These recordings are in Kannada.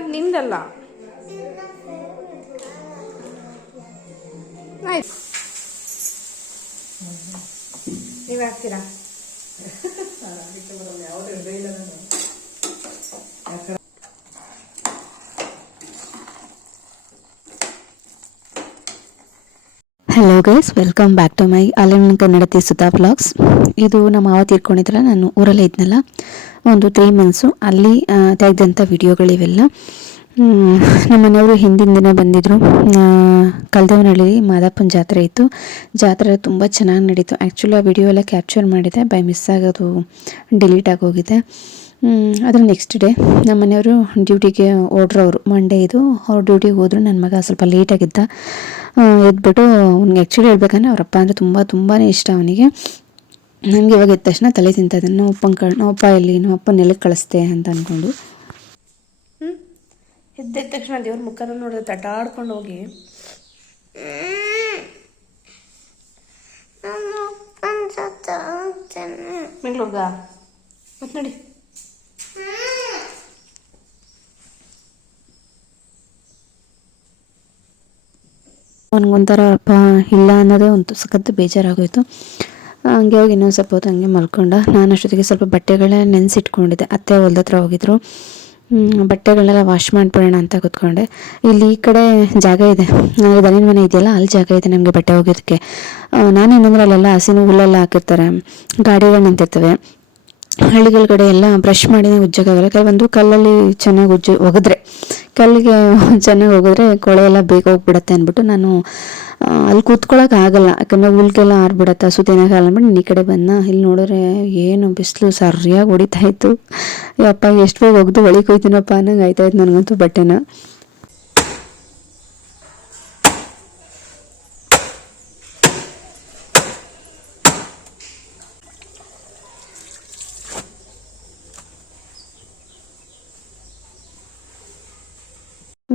ಅದು ನಿಂದಲ್ಲ. ಹಾಕ್ತೀರಾ? Hello guys welcome back to my Allen Kannada Sudha vlogs ಇದು ನಮ್ಮ ಮಾವ ತೀರ್ಕೊಂಡಿದ್ರಲ್ಲ ನಾನು ಊರಲ್ಲೇ ಇದ್ನಲ್ಲ. ಒಂದು ತ್ರೀ ಮಂತ್ಸು ಅಲ್ಲಿ ತೆಗೆದಂಥ ವಿಡಿಯೋಗಳಿವೆಲ್ಲ ನಮ್ಮನೆಯವರು ನಮ್ಮ ಮನೆಯವರು ಹಿಂದಿನ ದಿನ ಬಂದಿದ್ದರು ಕಲ್ದೇವನಹಳ್ಳಿ ಮಾದಪ್ಪನ ಜಾತ್ರೆ ಇತ್ತು. ಜಾತ್ರೆ ತುಂಬ ಚೆನ್ನಾಗಿ ನಡೀತು. ಆ್ಯಕ್ಚುಲಿ ಆ ವಿಡಿಯೋ ಎಲ್ಲ ಕ್ಯಾಪ್ಚರ್ ಮಾಡಿದೆ. ಬೈ ಮಿಸ್ ಆಗೋದು ಡಿಲೀಟ್ ಆಗೋಗಿದೆ ಅದರ ನೆಕ್ಸ್ಟ್ ಡೇ ನಮ್ಮ ಮನೆಯವರು ಡ್ಯೂಟಿಗೆ ಓಡ್ರವರು ಮಂಡೇ ಇದು. ಅವ್ರು ಡ್ಯೂಟಿಗೆ ಹೋದ್ರು. ನನ್ನ ಮಗ ಸ್ವಲ್ಪ ಲೇಟಾಗಿದ್ದ ಎದ್ಬಿಟ್ಟು ಅವ್ನಿಗೆ ಆ್ಯಕ್ಚುಲಿ ಹೇಳ್ಬೇಕಂದ್ರೆ ಅವರಪ್ಪ ಅಂದರೆ ತುಂಬ ತುಂಬಾ ಇಷ್ಟ ಅವನಿಗೆ. ನನಗೆ ಇವಾಗ ಎದ್ದ ತಕ್ಷಣ ತಲೆ ತಿಂತಾ ಇದ್ದಾನೆ. ನಾವು ಅಪ್ಪನ ಕಳ್ ನಾವು ಅಪ್ಪ ಎಲ್ಲಿ ನಾವು ಅಪ್ಪ ನೆಲಕ್ಕೆ ಕಳಿಸ್ತೆ ಅಂತ ಅಂದ್ಕೊಂಡು ಎದ್ದ ತಕ್ಷಣ ದೇವ್ರ ಮುಖನ ನೋಡಿದ್ರೆ ತಟಾಡ್ಕೊಂಡು ಹೋಗಿ. ಬೆಂಗ್ಳೂರ್ಗ? ಮತ್ತೆ ನೋಡಿ. ಅವನಿಗೊಂಥರ ಅಪ್ಪ ಇಲ್ಲ ಅನ್ನೋದೇ ಒಂದು ಸಖತ್ತು ಬೇಜಾರಾಗೋಯ್ತು. ಹಂಗೆ ಹೋಗಿ ಇನ್ನೊಂದು ಸ್ವಲ್ಪ ಹೊತ್ತು ಹಂಗೆ ಮಲ್ಕೊಂಡ ನಾನು ಅಷ್ಟೊತ್ತಿಗೆ ಸ್ವಲ್ಪ ಬಟ್ಟೆಗಳನ್ನ ನೆನೆಸಿಟ್ಕೊಂಡಿದ್ದೆ. ಅತ್ತೆ ಹೊಲ್ದ ಹತ್ರ ಹೋಗಿದ್ರು. ಬಟ್ಟೆಗಳನ್ನೆಲ್ಲ ವಾಶ್ ಮಾಡಿಬಿಡೋಣ ಅಂತ ಕೂತ್ಕೊಂಡೆ. ಇಲ್ಲಿ ಈ ಕಡೆ ಜಾಗ ಇದೆ. ದನಿನ ಮನೆ ಇದೆಯಲ್ಲ, ಅಲ್ಲಿ ಜಾಗ ಇದೆ ನಮಗೆ ಬಟ್ಟೆ ಒಗೆಯೋದಕ್ಕೆ ನಾನೇನಂದ್ರೆ ಅಲ್ಲೆಲ್ಲ ಹಸಿನ ಹುಲ್ಲೆಲ್ಲ ಹಾಕಿರ್ತಾರೆ. ಗಾಡಿಗಳು ನಿಂತಿರ್ತವೆ. ಹಳ್ಳಿಗಳ ಕಡೆ ಎಲ್ಲ ಬ್ರಷ್ ಮಾಡಿನೇ ಉಜ್ಜೋಕ್ಕಾಗಲ್ಲ ಕೆಲವೊಂದು ಕಲ್ಲಲ್ಲಿ ಚೆನ್ನಾಗಿ ಉಜ್ಜು ಒಗೆದ್ರೆ. ಕಲ್ಲಿಗೆ ಚೆನ್ನಾಗಿ ಹೋಗಿದ್ರೆ ಕೊಳೆ ಎಲ್ಲ ಬೇಗ ಹೋಗ್ಬಿಡತ್ತೆ ಅಂದ್ಬಿಟ್ಟು ನಾನು ಅಲ್ಲಿ ಕೂತ್ಕೊಳ್ಳೋಕೆ ಆಗಲ್ಲ. ಯಾಕಂದರೆ ಉಲ್ಕೆಲ್ಲ ಆರ್ಬಿಡತ್ತೆ ಸುತ್ತೇನಾಗ ಅಂದ್ಬಿಟ್ಟು ಈ ಕಡೆ ಬಂದ ಇಲ್ಲಿ ನೋಡಿದ್ರೆ ಏನು ಬಿಸಿಲು ಸರಿಯಾಗಿ ಹೊಡಿತಾ ಇತ್ತು. ಯಪ್ಪ ಎಷ್ಟು ಬೇಗ ಒಗ್ದು ಒಳಗೆ ಹೋಯ್ತೀನಪ್ಪ ಅನ್ನಂಗೆ ಆಯ್ತಾ ಇತ್ತು ನನಗಂತೂ ಬಟ್ಟೆನ.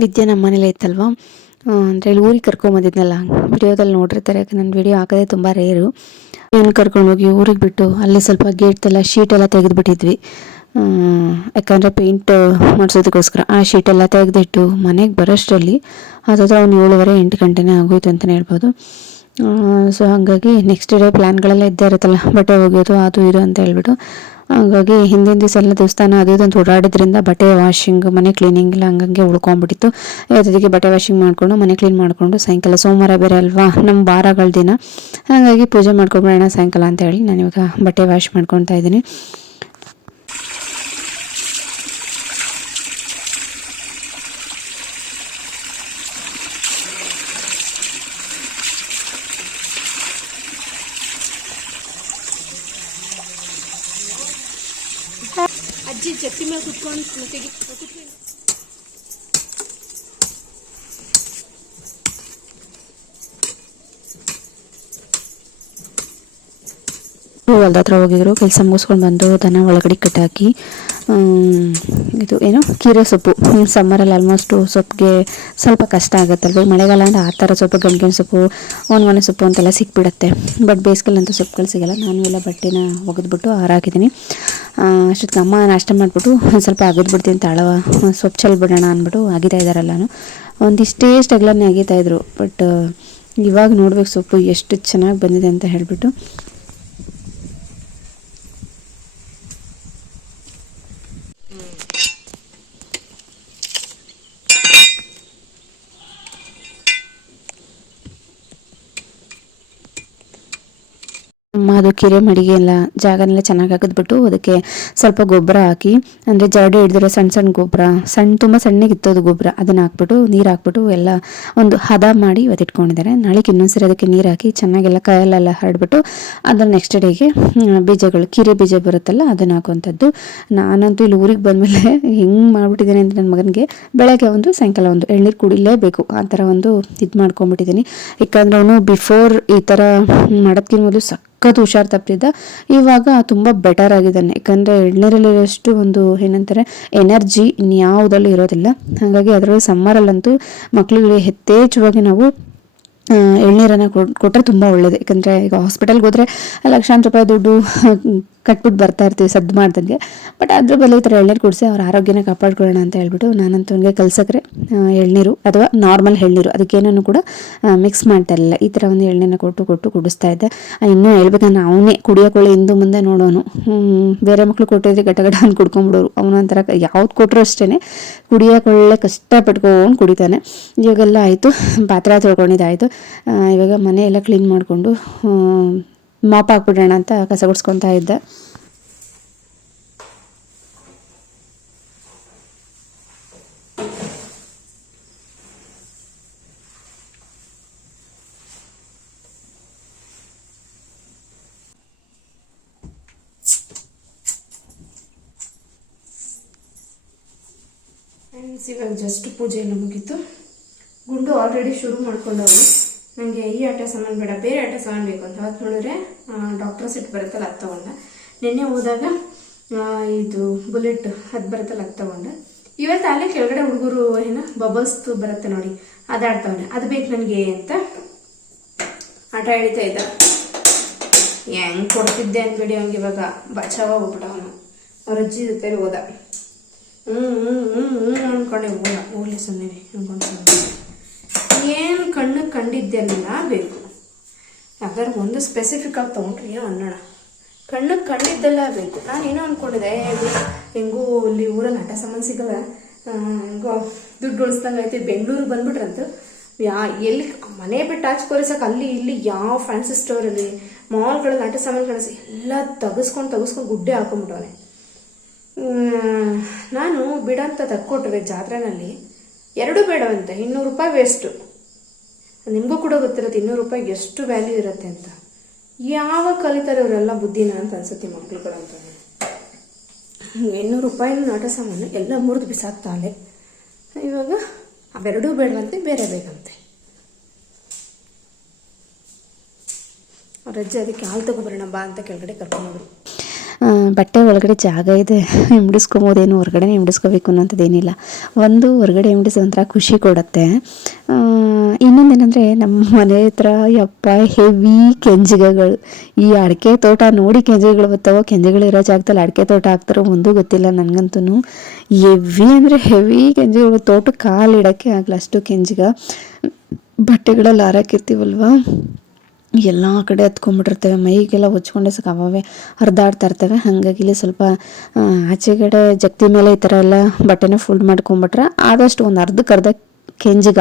ವಿದ್ಯೆ ನಮ್ಮ ಮನೇಲಿ ಇತ್ತಲ್ವಾ ಅಂದರೆ ಇಲ್ಲಿ ಊರಿಗೆ ಕರ್ಕೊಂಬಂದಿದ್ನಲ್ಲ ವಿಡಿಯೋದಲ್ಲಿ ನೋಡಿರ್ತಾರೆ ಯಾಕೆ ನನ್ನ ವಿಡಿಯೋ ಹಾಕೋದೇ ತುಂಬ ರೇರು. ಏನು ಕರ್ಕೊಂಡೋಗಿ ಊರಿಗೆ ಬಿಟ್ಟು ಅಲ್ಲಿ ಸ್ವಲ್ಪ ಗೇಟ್ದೆಲ್ಲ ಶೀಟೆಲ್ಲ ತೆಗೆದುಬಿಟ್ಟಿದ್ವಿ. ಯಾಕಂದರೆ ಪೇಂಟ್ ಮಾಡಿಸೋದಕ್ಕೋಸ್ಕರ ಆ ಶೀಟೆಲ್ಲ ತೆಗೆದಿಟ್ಟು ಮನೆಗೆ ಬರೋಷ್ಟರಲ್ಲಿ ಅದಾದ್ರೆ ಅವ್ನು ಏಳುವರೆ ಎಂಟು ಗಂಟೆನೇ ಆಗೋಯ್ತು ಅಂತಲೇ ಹೇಳ್ಬೋದು. ಸೊ ಹಾಗಾಗಿ ನೆಕ್ಸ್ಟ್ ಡೇ ಪ್ಲ್ಯಾನ್ಗಳೆಲ್ಲ ಇದ್ದೇ ಇರುತ್ತಲ್ಲ, ಬಟ್ಟೆ ಒಗೆಯೋದು ಅದು ಇದು ಅಂತ ಹೇಳ್ಬಿಟ್ಟು ಹಾಗಾಗಿ ಹಿಂದಿನ ದಿವಸ ಎಲ್ಲ ದೇವಸ್ಥಾನ ಅದು ಅಂತ ಓಡಾಡಿದ್ರಿಂದ ಬಟ್ಟೆ ವಾಷಿಂಗ್ ಮನೆ ಕ್ಲೀನಿಂಗ್ ಎಲ್ಲ ಹಂಗಂಗೆ ಉಳ್ಕೊಂಡ್ಬಿಟ್ಟಿತ್ತು. ಜೊತೆಗೆ ಬಟ್ಟೆ ವಾಷಿಂಗ್ ಮಾಡಿಕೊಂಡು, ಮನೆ ಕ್ಲೀನ್ ಮಾಡಿಕೊಂಡು ಸಾಯಂಕಾಲ ಸೋಮವಾರ ಬೇರೆ ಅಲ್ವಾ? ನಮ್ಮ ವಾರಗಳ ದಿನ. ಹಾಗಾಗಿ ಪೂಜೆ ಮಾಡ್ಕೊಂಬಿಡೋಣ ಸಾಯಂಕಾಲ ಅಂತ ಹೇಳಿ ನಾನು ಇವಾಗ ಬಟ್ಟೆ ವಾಶ್ ಮಾಡ್ಕೊತಾ ಇದ್ದೀನಿ. ಕುತ್ಕೊಂಡು ತೆಗಿ ಹೊಲ್ದ ಹತ್ರ ಹೋಗಿದ್ರು. ಕೆಲಸ ಮುಗಿಸ್ಕೊಂಡು ಬಂದು ದನ ಒಳಗಡೆ ಕಟ್ಟಾಕಿ ಇದು ಏನು? ಕೀರೆ ಸೊಪ್ಪು. ಸಮ್ಮರಲ್ಲಿ ಆಲ್ಮೋಸ್ಟು ಸೊಪ್ಪಿಗೆ ಸ್ವಲ್ಪ ಕಷ್ಟ ಆಗುತ್ತಲ್ವ? ಮಳೆಗಾಲ ಅಂದರೆ ಆ ಥರ ಸೊಪ್ಪು ಗಂಟಿನ ಸೊಪ್ಪು ಒಣಗೊನೆ ಸೊಪ್ಪು ಅಂತೆಲ್ಲ ಸಿಕ್ಬಿಡುತ್ತೆ. ಬಟ್ ಬೇಸಿಗೆಲ್ಲಂತೂ ಸೊಪ್ಪುಗಳು ಸಿಗಲ್ಲ. ನಾನು ಎಲ್ಲ ಬಟ್ಟೆನ ಒಗೆದ್ಬಿಟ್ಟು ಹಾರಾಕಿದ್ದೀನಿ ಅಷ್ಟೊತ್ತಿಗೆ ಅಮ್ಮ ನಾಷ್ಟ ಮಾಡಿಬಿಟ್ಟು ಒಂದು ಸ್ವಲ್ಪ ಅಗದ್ಬಿಡ್ತೀನಿ ತಾಳವ ಸೊಪ್ಪು ಚೆಲ್ಬಿಡೋಣ ಅಂದ್ಬಿಟ್ಟು ಅಗಿತಾ ಇದ್ದಾರಲ್ಲನು ಒಂದಿಷ್ಟೇ ಸ್ಟಗ್ಲನ್ನೇ ಅಗೀತಾ ಬಟ್ ಇವಾಗ ನೋಡ್ಬೇಕು ಸೊಪ್ಪು ಎಷ್ಟು ಚೆನ್ನಾಗಿ ಬಂದಿದೆ ಅಂತ ಹೇಳಿಬಿಟ್ಟು. ಅಮ್ಮ ಅದು ಕಿರೆ ಮಡಿಗೆ ಎಲ್ಲ ಜಾಗನೆಲ್ಲ ಚೆನ್ನಾಗಿ ಹಾಕಿದ್ಬಿಟ್ಟು ಅದಕ್ಕೆ ಸ್ವಲ್ಪ ಗೊಬ್ಬರ ಹಾಕಿ, ಅಂದರೆ ಜರಡಿ ಹಿಡಿದಿರೋ ಸಣ್ಣ ಸಣ್ಣ ಗೊಬ್ಬರ ಸಣ್ಣ ತುಂಬ ಸಣ್ಣಗಿತ್ತು ಅದು ಗೊಬ್ಬರ, ಅದನ್ನು ಹಾಕ್ಬಿಟ್ಟು, ನೀರು ಹಾಕ್ಬಿಟ್ಟು ಎಲ್ಲ ಒಂದು ಹದ ಮಾಡಿ ಇವತ್ತು ಇಟ್ಕೊಂಡಿದ್ದಾರೆ. ನಾಳೆಗೆ ಇನ್ನೊಂದ್ಸರಿ ಅದಕ್ಕೆ ನೀರು ಹಾಕಿ ಚೆನ್ನಾಗೆಲ್ಲ ಕಾಯಲ್ಲೆಲ್ಲ ಹರಡ್ಬಿಟ್ಟು ಅದರ ನೆಕ್ಸ್ಟ್ ಡೇಗೆ ಬೀಜಗಳು, ಕಿರೆ ಬೀಜ ಬರುತ್ತಲ್ಲ ಅದನ್ನು ಹಾಕುವಂಥದ್ದು. ನಾನಂತೂ ಇಲ್ಲಿ ಊರಿಗೆ ಬಂದಮೇಲೆ ಹೆಂಗೆ ಮಾಡ್ಬಿಟ್ಟಿದ್ದೀನಿ ಅಂದರೆ ನನ್ನ ಮಗನಿಗೆ ಬೆಳಗ್ಗೆ ಒಂದು, ಸಾಯಂಕಾಲ ಒಂದು ಎಳ್ನೀರು ಕುಡಿಲೇಬೇಕು. ಆ ಥರ ಒಂದು ಇದು ಮಾಡ್ಕೊಂಬಿಟ್ಟಿದ್ದೀನಿ ಯಾಕಂದ್ರೆ ಅವನು ಬಿಫೋರ್ ಈ ಥರ ಮಾಡೋದಕ್ಕಿಂತ ಮೊದಲು ಸಖತ್ ಹುಷಾರು ತಪ್ಪಿದ್ದ ಇವಾಗ ತುಂಬ ಬೆಟರ್ ಆಗಿದ್ದಾನೆ. ಯಾಕಂದ್ರೆ ಎಳ್ನೀರಲ್ಲಿರೋಷ್ಟು ಒಂದು ಏನಂತಾರೆ ಎನರ್ಜಿ ಇನ್ಯಾವುದಲ್ಲೂ ಇರೋದಿಲ್ಲ. ಹಾಗಾಗಿ ಅದರಲ್ಲಿ ಸಮ್ಮರಲ್ಲಂತೂ ಮಕ್ಕಳಿಗೆ ಯಥೇಚ್ಛವಾಗಿ ನಾವು ಎಳ್ನೀರನ್ನು ಕೊಟ್ಟರೆ ತುಂಬ ಒಳ್ಳೆಯದು ಯಾಕಂದರೆ ಈಗ ಹಾಸ್ಪಿಟಲ್ಗೆ ಹೋದರೆ ಲಕ್ಷಾಂತರ ರೂಪಾಯಿ ದುಡ್ಡು ಕಟ್ಬಿಟ್ಟು ಬರ್ತಾ ಇರ್ತೀವಿ, ಸದ್ದು ಮಾಡ್ದಂಗೆ. ಬಟ್ ಅದ್ರ ಬದಲು ಈ ಥರ ಎಳ್ನೀರು ಕುಡಿಸಿ ಅವ್ರ ಆರೋಗ್ಯನ ಕಾಪಾಡ್ಕೊಳ್ಳೋಣ ಅಂತ ಹೇಳ್ಬಿಟ್ಟು ನಾನಂತೂ ಹಂಗೆ ಕಲ್ಸಕ್ರೆ ಎಳ್ನೀರು ಅಥವಾ ನಾರ್ಮಲ್ ಎಳ್ನೀರು, ಅದಕ್ಕೇನೂ ಕೂಡ ಮಿಕ್ಸ್ ಮಾಡ್ತಾ ಇರಲಿಲ್ಲ. ಈ ಥರ ಒಂದು ಎಳ್ನೀರನ್ನ ಕೊಟ್ಟು ಕೊಟ್ಟು ಕುಡಿಸ್ತಾ ಇದ್ದೆ. ಇನ್ನೂ ಹೇಳ್ಬೇಕಂದ್ರೆ ಅವನೇ ಕುಡಿಯೋಕೊಳ್ಳೆ ಹಿಂದು ಮುಂದೆ ನೋಡೋನು. ಬೇರೆ ಮಕ್ಕಳು ಕೊಟ್ಟಿದ್ರೆ ಗಟ ಗಟ ಅಂತ ಕುಡ್ಕೊಂಬಿಡೋರು. ಅವನ ಒಂಥರ ಯಾವ್ದು ಕೊಟ್ಟರು ಅಷ್ಟೇ ಕುಡಿಯೋಕೊಳ್ಳೆ ಕಷ್ಟಪಟ್ಕೊಂಡು ಕುಡಿತಾನೆ. ಇವಾಗೆಲ್ಲ ಆಯಿತು, ಪಾತ್ರೆ ತೊಳ್ಕೊಂಡಿದ್ದಾಯಿತು. ಇವಾಗ ಮನೆ ಎಲ್ಲ ಕ್ಲೀನ್ ಮಾಡಿಕೊಂಡು ಮಾಪ್ ಹಾಕ್ಬಿಡೋಣ ಅಂತ ಕಸ ಗುಡಿಸ್ಕೊತಾ ಇದ್ದೆ. ಇವಾಗ ಜಸ್ಟ್ ಪೂಜೆ ಎಲ್ಲ ಮುಗೀತು. ಗುಂಡು ಆಲ್ರೆಡಿ ಶುರು ಮಾಡ್ಕೊಂಡವನು ನನಗೆ ಈ ಆಟ ಸಾಮಾನು ಬೇಡ, ಬೇರೆ ಆಟ ಸಾಮಾನು ಬೇಕು ಅಂತ ಅವತ್ತು ನೋಡಿದ್ರೆ ಡಾಕ್ಟರ್ ಸೆಟ್ ಬರುತ್ತಲ್ಲ ಅದು ತಗೊಂಡ. ನಿನ್ನೆ ಹೋದಾಗ ಇದು ಬುಲೆಟ್ ಅದು ಬರುತ್ತಲ್ಲ ಅದು ತಗೊಂಡ. ಇವತ್ತು ಅಲ್ಲೇ ಕೆಳಗಡೆ ಹುಡುಗರು ಏನು ಬಬಲ್ಸ್ದು ಬರುತ್ತೆ ನೋಡಿ, ಅದು ಆಡ್ತವನೆ ಅದು ಬೇಕು ನನಗೆ ಅಂತ ಆಟ ಹೇಳ್ತಾ ಇದ್ದ. ಹೆಂಗ್ ಕೊಡ್ತಿದ್ದೆ ಅನ್ಬೇಡಿ ಅವ್ನಿಗೆ ಇವಾಗ. ಬಚಾವ ಹೋಗ್ಬಿಟ್ಟ ಅವನು. ಅವ್ರ ಅಜ್ಜಿ ಜೊತೆ ಹೋದ. ಹ್ಞೂ ಹ್ಞೂ ಹ್ಞೂ ಹ್ಞೂ ಅನ್ಕೊಂಡೆ. ಹೋದ. ಹೋಗ್ಲಿ ಸುಮ್ಮನೆ ಏನು ಕಣ್ಣು ಕಂಡಿದ್ದೆಲ್ಲ ಬೇಕು. ಯಾವ್ದಾರು ಒಂದು ಸ್ಪೆಸಿಫಿಕ್ ಆಗಿ ತಗೊಂಡ್ರಿ ಅನ್ನೋಣ. ಕಣ್ಣು ಕಂಡಿದ್ದೆಲ್ಲ ಬೇಕು. ನಾನು ಏನೋ ಇದು ಹೆಂಗೂ ಇಲ್ಲಿ ಊರಲ್ಲಿ ಆಟ ಸಾಮಾನು ಸಿಗಲ್ಲ. ಹೆಂಗೋ ದುಡ್ಡು ಉಳಿಸ್ದಂಗೆ ಐತಿ, ಬೆಂಗಳೂರಿಗೆ ಬಂದ್ಬಿಟ್ರಂತು. ಯಾ, ಎಲ್ಲಿ ಮನೆ ಬಿಟ್ಟು ಆಚೆ ಕೊರಿಸಕ್ಕೆ ಅಲ್ಲಿ ಇಲ್ಲಿ ಯಾವ ಫ್ಯಾನ್ಸಿ ಸ್ಟೋರಲ್ಲಿ ಮಾಲ್ಗಳಲ್ಲಿ ಆಟ ಸಾಮಾನು ಕಳಿಸಿ ಎಲ್ಲ ತೆಗೆಸ್ಕೊಂಡು ತೆಗೆಸ್ಕೊಂಡು ಗುಡ್ಡೆ ಹಾಕೊಂಡ್ಬಿಟ್ಟವನೆ. ನಾನು ಬಿಡಂತ ತಕ್ಕೊಟ್ರೆ ಜಾತ್ರೆನಲ್ಲಿ ಎರಡು ಬೇಡವಂತೆ, ಇನ್ನೂರು ರೂಪಾಯಿ ವೇಸ್ಟು ನಿಮಗೂ ಕೂಡ ಗೊತ್ತಿರುತ್ತೆ, ಇನ್ನೂರು ರೂಪಾಯಿಗೆ ಎಷ್ಟು ವ್ಯಾಲ್ಯೂ ಇರುತ್ತೆ ಅಂತ. ಯಾವಾಗ ಕಲಿತಾರೆ ಇವರೆಲ್ಲ ಬುದ್ಧಿನ ಅಂತ ಅನ್ಸುತ್ತೆ ಮಕ್ಳುಗಳಂತ ಇನ್ನೂರು ರೂಪಾಯಿನ ನಾಟ ಸಾಮಾನು ಎಲ್ಲ ಮುರಿದು ಬಿಸಾಕ್ತಾಳೆ ಇವಾಗ ಅವೆರಡೂ ಬೇಡವಂತೆ, ಬೇರೆ ಬೇಕಂತೆ. ಅವ್ರ ಅಜ್ಜಿ ಅದಕ್ಕೆ ಹಾಲು ತಗೊಬರೋಣ ಬಾ ಅಂತ ಕೆಳಗಡೆ ಕರ್ಕೊಂಡು ಬಟ್ಟೆ ಒಳಗಡೆ ಜಾಗ ಇದೆ. ಹಿಂಡಿಸ್ಕೊಬೋದೇನು ಹೊರಗಡೆ ಹಿಂಡಿಸ್ಕೋಬೇಕು ಅನ್ನೋಂಥದ್ದೇನಿಲ್ಲ. ಒಂದು ಹೊರಗಡೆ ಹಿಂಡಿಸೋ ಖುಷಿ ಕೊಡುತ್ತೆ. ಇನ್ನೊಂದೇನೆಂದರೆ ನಮ್ಮ ಮನೆ ಹತ್ರ ಯಪ್ಪ ಹೆವಿ ಕೆಂಜಿಗೆಗಳು. ಈ ಅಡಿಕೆ ತೋಟ ನೋಡಿ ಕೆಂಜಿಗಳು ಬರ್ತಾವೋ ಕೆಂಜಿಗಳಿರೋ ಜಾಗದಲ್ಲಿ ಅಡಿಕೆ ತೋಟ ಹಾಕ್ತಾರೋ ಒಂದು ಗೊತ್ತಿಲ್ಲ ನನಗಂತೂ ಹೆವಿ ಅಂದರೆ ಹೆವಿ ಕೆಂಜಿಗಳು, ತೋಟಕ್ಕೆ ಕಾಲಿಡೋಕ್ಕೆ ಆಗಲ್ಲ ಅಷ್ಟು ಕೆಂಜಿಗ. ಬಟ್ಟೆಗಳಲ್ಲಿ ಹಾರಾಕಿರ್ತೀವಲ್ವಾ ಎಲ್ಲ ಕಡೆ ಹತ್ಕೊಂಡ್ಬಿಟ್ಟಿರ್ತವೆ. ಮೈಗೆಲ್ಲ ಹೊಚ್ಕೊಂಡೆ ಸಾಕು. ಅವೇ ಹರಿದಾಡ್ತಾ ಇರ್ತವೆ. ಹಾಗಾಗಿ ಇಲ್ಲಿ ಸ್ವಲ್ಪ ಆಚೆಗಡೆ ಜಗ್ತಿ ಮೇಲೆ ಈ ಥರ ಎಲ್ಲ ಬಟ್ಟೆನ ಫುಲ್ ಮಾಡ್ಕೊಂಬಿಟ್ರೆ ಆದಷ್ಟು ಒಂದು ಅರ್ಧಕ್ಕೆ ಅರ್ಧ ಕೆಂಜಿಗ,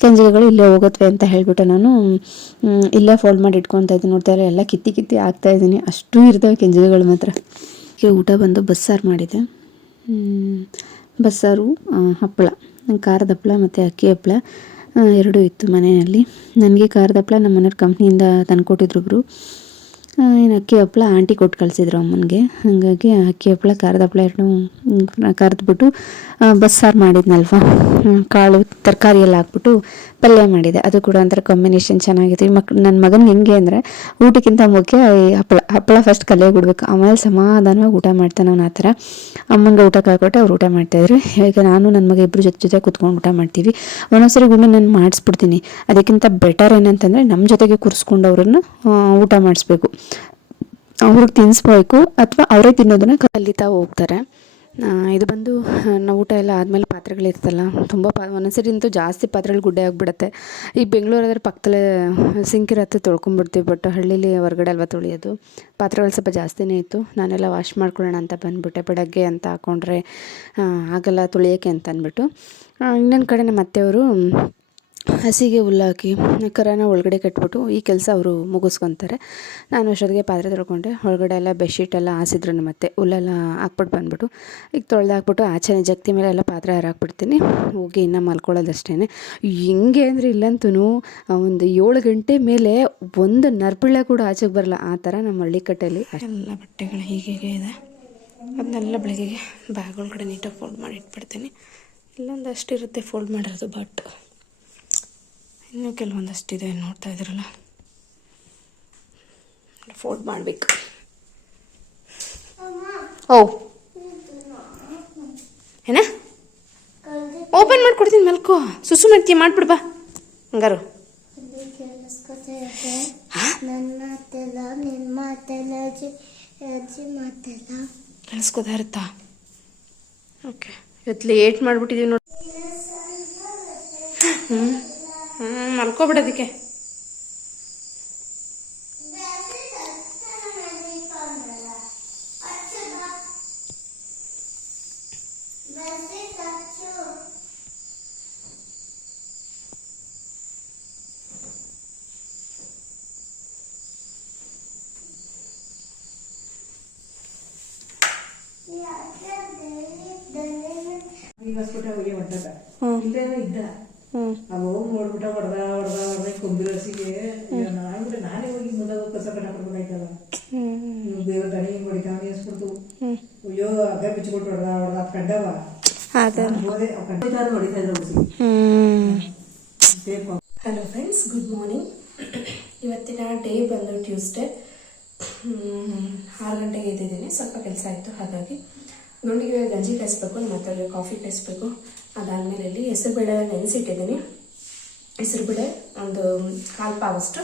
ಕೆಂಜಿಗಗಳು ಇಲ್ಲೇ ಹೋಗುತ್ತವೆ ಅಂತ ಹೇಳಿಬಿಟ್ಟು ನಾನು ಇಲ್ಲೇ ಫೋಲ್ಡ್ ಮಾಡಿ ಇಟ್ಕೊತಾ ಇದ್ದೀನಿ. ನೋಡ್ತಾ ಇಲ್ಲ ಎಲ್ಲ ಕಿತ್ತಿ ಕಿತ್ತಿ ಹಾಕ್ತಾ ಇದ್ದೀನಿ. ಅಷ್ಟು ಇರ್ತವೆ ಕೆಂಜಿಗಗಳು ಮಾತ್ರ. ಈಗ ಊಟ ಬಂದು ಬಸ್ಸಾರು ಮಾಡಿದೆ. ಬಸ್ಸಾರು ಹಪ್ಪಳ ಖಾರದ ಹಪ್ಪಳ ಮತ್ತು ಅಕ್ಕಿ ಹಪ್ಪಳ. ಎರಡೂ ಇತ್ತು ಮನೆಯಲ್ಲಿ. ನನಗೆ ಖಾರದ ಹಪ್ಪಳ ನಮ್ಮ ಮನೆಯವ್ರ ಕಂಪ್ನಿಯಿಂದ ತಂದುಕೊಟ್ಟಿದ್ರು ಇನ್ನು ಅಕ್ಕಿ ಹಪ್ಪಳ ಆಂಟಿ ಕೊಟ್ಟು ಕಳಿಸಿದ್ರು ಅಮ್ಮನಿಗೆ. ಹಾಗಾಗಿ ಅಕ್ಕಿ ಹಪ್ಪಳ ಖಾರದ ಹಪ್ಪಳ ಎರಡು ಕರೆದ್ಬಿಟ್ಟು ಬಸ್ಸಾರು ಮಾಡಿದ್ನಲ್ವ. ಕಾಳು, ತರಕಾರಿ ಎಲ್ಲ ಹಾಕ್ಬಿಟ್ಟು ಪಲ್ಯ ಮಾಡಿದೆ. ಅದು ಕೂಡ ಒಂಥರ ಕಾಂಬಿನೇಷನ್ ಚೆನ್ನಾಗಿತ್ತು. ಈ ಮಕ್ ನನ್ನ ಮಗನಿಗೆ ಹೆಂಗೆ ಅಂದರೆ ಊಟಕ್ಕಿಂತ ಮುಖ್ಯ ಈ ಹಪ್ಪಳ ಹಪ್ಪಳ ಫಸ್ಟ್ ಕಲಿಯಾಗಿ ಬಿಡ್ಬೇಕು. ಆಮೇಲೆ ಸಮಾಧಾನವಾಗಿ ಊಟ ಮಾಡ್ತಾನೆ ಅವ್ನು ಆ ಥರ. ಅಮ್ಮಂಗೆ ಊಟ ಕಾಕೊಟ್ಟೆ ಅವ್ರು ಊಟ ಮಾಡ್ತಾಯಿದ್ರು ಈಗ ನಾನು ನನ್ನ ಮಗ ಇಬ್ಬರು ಜೊತೆ ಜೊತೆ ಕೂತ್ಕೊಂಡು ಊಟ ಮಾಡ್ತೀವಿ. ಒಂದೊಂದ್ಸರಿ ಗುಂಡು ನಾನು ಮಾಡಿಸ್ಬಿಡ್ತೀನಿ. ಅದಕ್ಕಿಂತ ಬೆಟರ್ ಏನಂತಂದರೆ ನಮ್ಮ ಜೊತೆಗೆ ಕೂರಿಸ್ಕೊಂಡು ಅವ್ರನ್ನ ಊಟ ಮಾಡಿಸ್ಬೇಕು. ಅವ್ರಿಗೆ ತಿನ್ನಿಸ್ಬೇಕು ಅಥವಾ ಅವರೇ ತಿನ್ನೋದನ್ನು ಕಲಿತಾ ಹೋಗ್ತಾರೆ. ಇದು ಬಂದು ನಾವು ಊಟ ಎಲ್ಲ ಆದಮೇಲೆ ಪಾತ್ರೆಗಳಿರ್ತಲ್ಲ ತುಂಬ ಪಾ ಒಂದೊಂದ್ಸರಿ ಅಂತೂ ಜಾಸ್ತಿ ಪಾತ್ರೆಗಳು ಗುಡ್ಡೆ ಆಗಿಬಿಡುತ್ತೆ. ಈ ಬೆಂಗಳೂರಾದ್ರೆ ಪಕ್ಕದಲ್ಲೇ ಸಿಂಕ್ ಇರತ್ತೆ ತೊಳ್ಕೊಂಬಿಡ್ತೀವಿ ಬಟ್ ಹಳ್ಳೀಲಿ ಹೊರಗಡೆ ಅಲ್ವಾ ತೊಳೆಯೋದು. ಪಾತ್ರೆಗಳು ಸ್ವಲ್ಪ ಜಾಸ್ತಿನೇ ಇತ್ತು. ನಾನೆಲ್ಲ ವಾಶ್ ಮಾಡ್ಕೊಳ್ಳೋಣ ಅಂತ ಬಂದುಬಿಟ್ಟೆ ಬೆಳಗ್ಗೆ ಅಂತ ಹಾಕ್ಕೊಂಡ್ರೆ ಆ, ಆಗಲ್ಲ ತೊಳೆಯೋಕ್ಕೆ ಅಂತ ಅಂದ್ಬಿಟ್ಟು. ಇನ್ನೊಂದು ಕಡೆ ನಮ್ಮ ಅತ್ತೆಯವರು ಹಸಿಗೆ ಹುಲ್ಲಾಕಿ ಕರನ ಒಳಗಡೆ ಕಟ್ಬಿಟ್ಟು ಈ ಕೆಲಸ ಅವರು ಮುಗಿಸ್ಕೊತಾರೆ. ನಾನು ಅಷ್ಟೊತ್ತಿಗೆ ಪಾತ್ರೆ ತೊಳ್ಕೊಂಡೆ. ಒಳಗಡೆ ಎಲ್ಲ ಬೆಡ್ಶೀಟ್ ಎಲ್ಲ ಹಾಸಿದ್ರು ಮತ್ತೆ ಹುಲ್ಲೆಲ್ಲ ಹಾಕ್ಬಿಟ್ಟು ಬಂದ್ಬಿಟ್ಟು ಈಗ ತೊಳೆದಾಕ್ಬಿಟ್ಟು ಹಾಕ್ಬಿಟ್ಟು ಆಚೆ ಜಗ್ತಿ ಮೇಲೆ ಎಲ್ಲ ಪಾತ್ರೆ ಹಾರಾಕ್ಬಿಡ್ತೀನಿ. ಹೋಗಿ ಇನ್ನೂ ಮಲ್ಕೊಳ್ಳೋದಷ್ಟೇ ಹೆಂಗೆ ಅಂದರೆ ಇಲ್ಲಂತೂ ಒಂದು ಏಳು ಗಂಟೆ ಮೇಲೆ ಒಂದು ನರ್ಪಿಳ್ಳೆ ಕೂಡ ಆಚೆಗೆ ಬರಲ್ಲ. ಆ ಥರ ನಮ್ಮ ಹಳ್ಳಿ ಕಟ್ಟೆಯಲ್ಲಿ ಎಲ್ಲ ಬಟ್ಟೆಗಳು ಹೀಗೆ ಇದೆ. ಅದನ್ನೆಲ್ಲ ಬೆಳಗ್ಗೆಗೆ ಬ್ಯಾಗ್ ಒಳಗಡೆ ನೀಟಾಗಿ ಫೋಲ್ಡ್ ಮಾಡಿ ಇಟ್ಬಿಡ್ತೀನಿ. ಇಲ್ಲೊಂದಷ್ಟು ಇರುತ್ತೆ ಫೋಲ್ಡ್ ಮಾಡಿರೋದು ಬಟ್ ಇನ್ನೂ ಕೆಲವೊಂದಷ್ಟಿದೆ ನೋಡ್ತಾ ಇದ್ರಲ್ಲ. ಫೋಲ್ಡ್ ಮಾಡಬೇಕು. ಓ. ಏನ? ಓಪನ್ ಮಾಡ್ಕೊಡ್ತೀನಿ ಮಲ್ಕೋ. ಸುಸು ಮಾಡ್ತೀಯ ಮಾಡ್ಬಿಡು ಬಾ. ಹಂಗಾರು. ಕೇಳಿಸ್ಕೊತಾ ಇರುತ್ತಾ? ಓಕೆ. ಇವತ್ತು ಲೇಟ್ ಮಾಡಿಬಿಟ್ಟಿದ್ದೀವಿ ನೋಡಿ. ಹ್ಞೂ ಮಲ್ಕೋಬಿಡೋದಕ್ಕೆ ಈಗ ಹೊಸ್ಬಿಟ್ಟ ಹೋಗಿ ಹೊಂಟದ ಹ್ಞೂ ಇಲ್ಲೇನೋ ಇದ್ದ ಹ್ಞೂ ಅವ ಹೋಗಿ ನೋಡ್ಬಿಟ್ಟ ಹೊಡೆದ ಹೊಡೆದ ಹೊಡೆದ ಕೊಂಬಿರಸಿಗೆ ನಾನ್ಬಿಟ್ಟು ನಾನೇ ಹೋಗಿ ಬೇರೆ ದಣಿ ಹೊಡಿತಾವ ಅಯ್ಯೋ ಹಗ್ಗ ಬಿಚ್ಚಿಬಿಟ್ಟು ಹೊಡೆದ ಹೊಡೆದ ಅದು. ಕಂಡವ ಹಲೋ ಫ್ರೆಂಡ್ಸ್ ಗುಡ್ ಮಾರ್ನಿಂಗ್. ಇವತ್ತಿನ ಡೇ ಬಂದು ಟ್ಯೂಸ್ಡೇ. ಆರು ಗಂಟೆಗೆ ಎದ್ದಿದ್ದೀನಿ ಸ್ವಲ್ಪ ಕೆಲಸ ಆಯಿತು ಹಾಗಾಗಿ. ಗುಂಡಿಗೆ ಗಂಜಿ ಕಾಯಿಸ್ಬೇಕು ಮತ್ತೆ ಕಾಫಿ ಕಾಯಿಸ್ಬೇಕು ಅದಾದಮೇಲೆ ಇಲ್ಲಿ ಹೆಸರುಬೇಳೆ ನೆನೆಸಿಟ್ಟಿದ್ದೀನಿ. ಹೆಸರುಬೇಳೆ ಒಂದು ಕಾಲು ಪಾವಷ್ಟು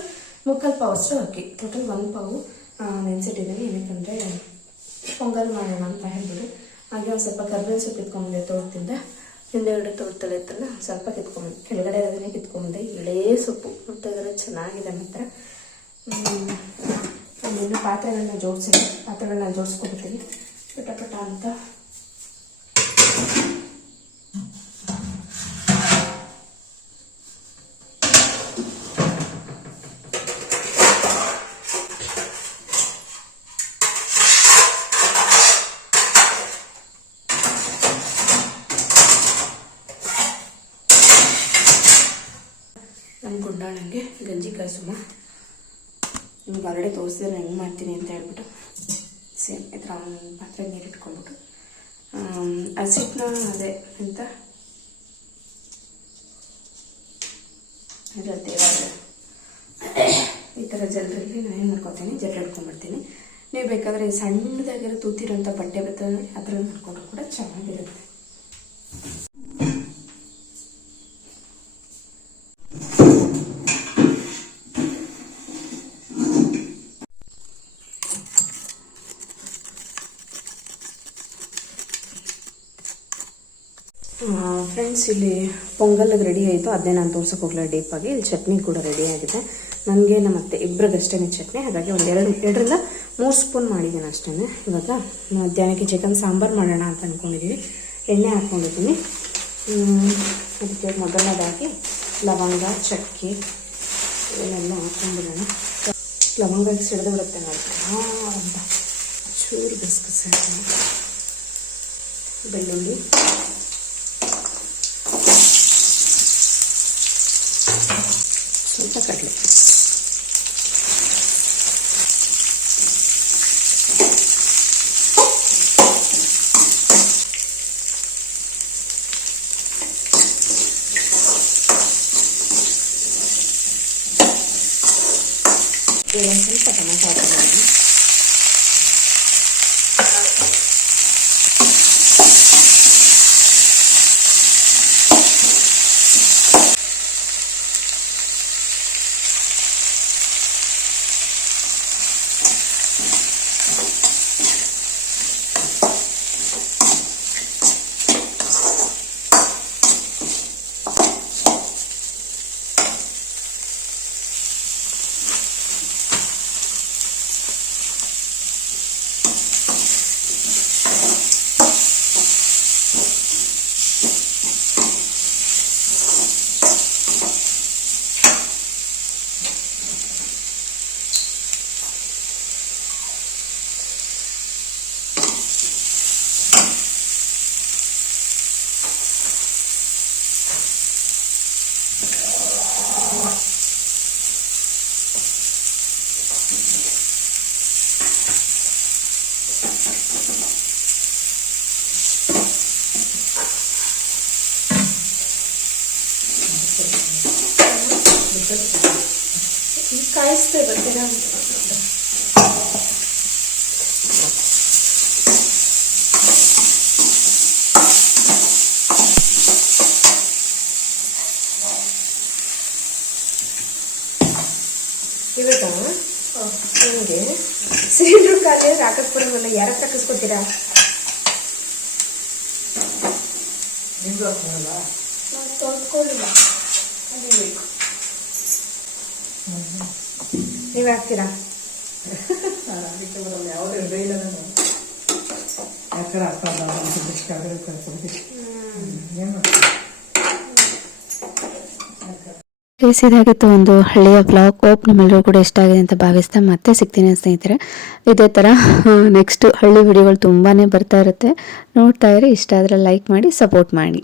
ಮುಕ್ಕಾಲು ಪಾವಷ್ಟು ಅಕ್ಕಿ ಟೋಟಲ್ ಒಂದು ಪಾವು ನೆನೆಸಿಟ್ಟಿದ್ದೀನಿ ಏನಕ್ಕಂದರೆ, ಪೊಂಗಲ್ ಮಾಡೋಣ ಅಂತ ಹೇಳ್ಬಿಟ್ಟು. ಹಾಗೆ ಒಂದು ಸ್ವಲ್ಪ ಕರ್ಬೇವಿನ ಸೊಪ್ಪು ಕಿತ್ಕೊಂಡ್ಬಂದೆ ತೋಟದಿಂದ ಹಿಂದೆಗಡೆ ತೋರ್ತಲೆ ಇತ್ತಲ್ಲ ಸ್ವಲ್ಪ ಕಿತ್ಕೊಂಡ್ಬಂದೆ ಕೆಳಗಡೆ ಅದನ್ನೇ ಕಿತ್ಕೊಂಡ್ಬಂದೆ ಇಳೇ ಸೊಪ್ಪು. ನೋಡ್ತಿದ್ರೆ ಚೆನ್ನಾಗಿದೆ ಮಾತ್ರ. ಇನ್ನು ಪಾತ್ರೆಗಳನ್ನ ಜೋಡಿಸಿ, ಪಾತ್ರೆಗಳನ್ನ ಜೋಡಿಸ್ಕೊಬಿಡ್ತೀನಿ. ಪಟ ಪಟ ಅಂತ. ಗುಂಡಾಳಂಗೆ ಗಂಜಿ ಕಾಯಿಸುಮ ನಿಮ್ಗೆ ಆಲ್ರೆಡಿ ತೋರಿಸಿದ್ರೆ ಹೆಂಗೆ ಮಾಡ್ತೀನಿ ಅಂತ ಹೇಳ್ಬಿಟ್ಟು. ಸೇಮ್ ಈ ಥರ ಒಂದು ಪಾತ್ರೆ ನೀರು ಇಟ್ಕೊಂಡ್ಬಿಟ್ಟು. ಹಸಿಟ್ಟನ್ನ ಅದೇ ಅಂತ. ಇರುತ್ತೆ ಈ ಥರ ಜಲ್ರಲ್ಲಿ ನಾನು ಏನು ಮಾಡ್ಕೊತೀನಿ? ಜಲ್ ಹಿಡ್ಕೊಂಡ್ಬಿಡ್ತೀನಿ. ನೀವು ಬೇಕಾದರೆ ಸಣ್ಣದಾಗಿರೋ ತೂತಿರೋಂಥ ಬಟ್ಟೆ ಬರ್ತದೆ ಅದ್ರಲ್ಲಿ ಮಾಡ್ಕೊಂಡ್ರು ಕೂಡ ಚೆನ್ನಾಗಿರುತ್ತೆ. ಫ್ರೆಂಡ್ಸ್, ಇಲ್ಲಿ ಪೊಂಗಲ್ಗೆ ರೆಡಿ ಆಯಿತು. ಅದನ್ನೇ ನಾನು ತೋರ್ಸೋಕೆ ಹೋಗಲ್ಲ ಡೀಪಾಗಿ ಇಲ್ಲಿ ಚಟ್ನಿ ಕೂಡ ರೆಡಿ ಆಗಿದೆ. ನನಗೆ ನಮ್ಮ ಅತ್ತೆ ಇಬ್ಬರಿಗಷ್ಟೇ ಚಟ್ನಿ. ಹಾಗಾಗಿ ಒಂದು ಎರಡು, ಎರಡರಿಂದ ಮೂರು ಸ್ಪೂನ್ ಮಾಡಿದ್ದೀನಿ ಅಷ್ಟೇ ಇವಾಗ ಮಧ್ಯಾಹ್ನಕ್ಕೆ ಚಿಕನ್ ಸಾಂಬಾರು ಮಾಡೋಣ ಅಂತ ಅಂದ್ಕೊಂಡಿದ್ದೀವಿ ಎಣ್ಣೆ ಹಾಕ್ಕೊಂಡಿದ್ದೀನಿ ಅದಕ್ಕೆ ಮೊದಲನೇದಾಗಿ ಲವಂಗ, ಚಕ್ಕೆ ಇವೆಲ್ಲ ಹಾಕ್ಕೊಂಡ್ಬಿಡೋಣ ಲವಂಗ ಸಿಡಿದು ಬಿಡುತ್ತೆ ಚೂರು ಬಿಸ್ಕಸ್ ಬೆಳ್ಳುಳ್ಳಿ. ಸ್ವಲ್ಪ ಕಡಲೆ ಈಗ ಕಾಯಿಸ್ತೇ ಬರ್ತೀರಾ ಇವಾಗ ನನಗೆ ಸಿಲಿಂಡ್ರ್ ಖಾಲಿ ಹಾಕಕ್ ಬರೋಲ್ಲ ಯಾರ ತಕ್ಕಿಸ್ಕೊತೀರಾ ನಿಮ್ದು ಯಾಕಂದ್ರೆ ಹಾಕ್ತೀರಾ ಗೈಸ್ ಇದಾಗಿತ್ತು ಒಂದು ಹಳ್ಳಿಯ ಬ್ಲಾಗ್ ಹೋಪ್ ನಿಮ್ಮೆಲ್ಲರೂ ಕೂಡ ಇಷ್ಟ ಆಗಿದೆ ಅಂತ ಭಾವಿಸ್ತಾ ಮತ್ತೆ ಸಿಗ್ತೀನಿ ಸ್ನೇಹಿತರೆ. ಇದೇ ಥರ ನೆಕ್ಸ್ಟ್ ಹಳ್ಳಿ ವಿಡಿಯೋಗಳು ತುಂಬಾ ಬರ್ತಾ ಇರುತ್ತೆ. ನೋಡ್ತಾ ಇರಿ, ಇಷ್ಟ ಆದರೆ ಲೈಕ್ ಮಾಡಿ ಸಪೋರ್ಟ್ ಮಾಡಿ.